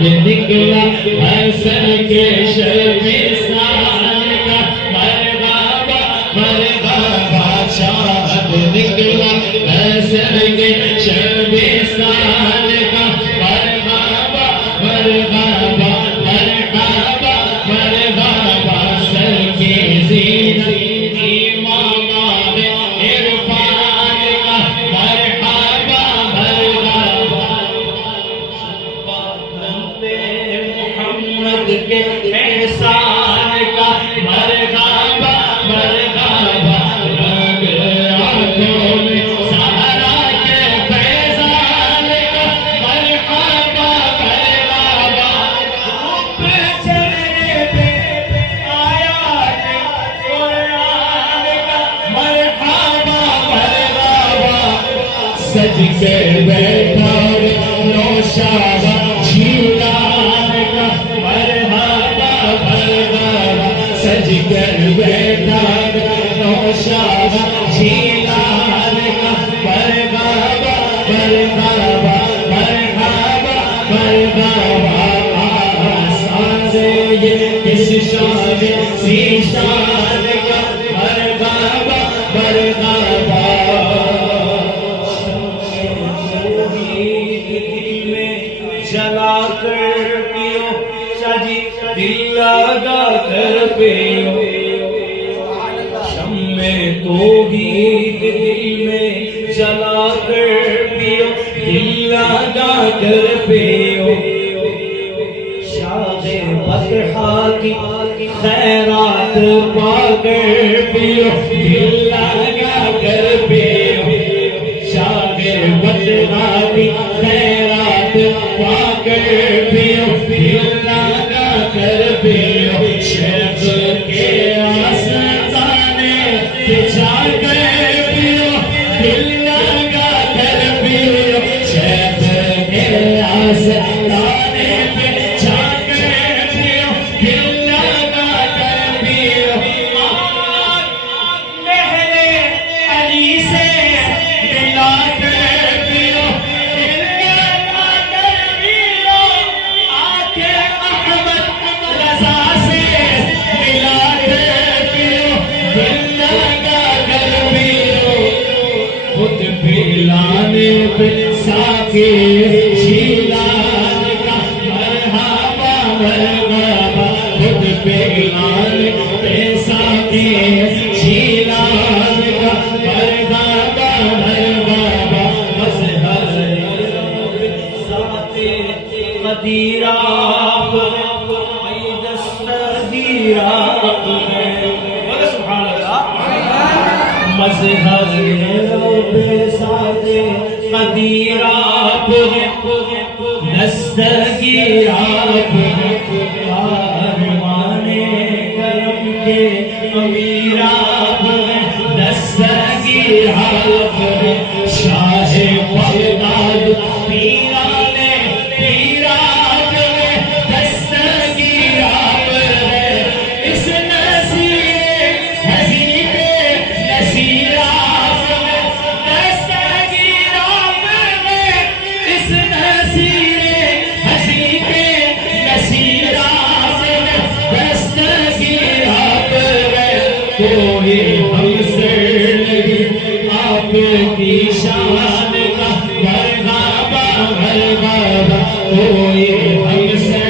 نکلا حسن کے شرمستان کا مرغابا مرغابا شاہد نکلا حسن کے شرمستان کا مرغابا مرغابا مرغابا مرغابا سر کی زینت امام عرفان کا مرحبا مرغابا محمد کے احسان کا مرغابا مرغابا رنگ آنکھوں میں سہرا کے فیضان کا مرحبا مرغابا روپ چہرے پہ آیات قرآن کا مرحبا مرغابا سج کے بیٹھا نوشابہ جھیلان کا مرحبا مرغابا سج کر بیٹھا نوشابہ جھیلان کا مرحبا مرغابا مرحبا مرغابا آسان سے یہ کس شان سی شان کا مرغابا مرغابا جلا کر پیو شاجی دل لگا کر پیو شمع توحید دل میں جلا کر پیو دل لگا کر پیو شاہ بطحا کی خیرات پا کر پیو دل لگا کر پیو شاہ بطحا کی خیرات پا کر پیو دل لگا کر پیو شیخ کے آستانے بچھا کر پیو دل لگا کر پیو شیخ کے آستانے بچھا کر پیو دل لگا کر پیو مہر علی سے ملا کر پیو دل لگا کر پیو آنکھ احمد رضا سے ملا کر پیو دل لگا کر پیو خود پلانے پہ ساقی جھیلان کا مرحبا مرغابا خود پلانے پہ ساقی جھیلان کا مرحبا مرغابا مظہر ذات قدیرہ مظہر رب ذات قدیر آپ ہیں دستگیر آپ ہیں کارمان کرم کے امیر آپ ہیں دستگیر آپ ہیں شاہ بغداد پیران پیر آپ ہیں دستگیر آپ ہیں اس نصیر حبیب نصیر آپ ہیں دستگیر آپ ہیں اس نصیر حبیب نصیر آپ ہیں دستگیر آپ ہیں کوئی ہم سے نہیں آپ کی شان کا مرحبا مرغابا کوئی ہم سے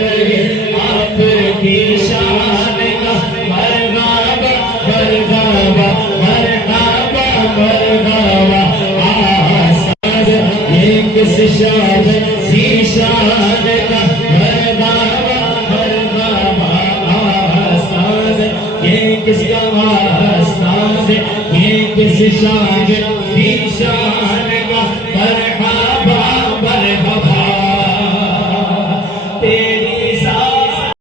نہیں آپ کی شان کا مرحبا مرغابا مرحبا مرغابا آسان یہ کس شان سی شان شان کا مرحبا آستان، یہ کس کا آستان، یہ کس شان کی شان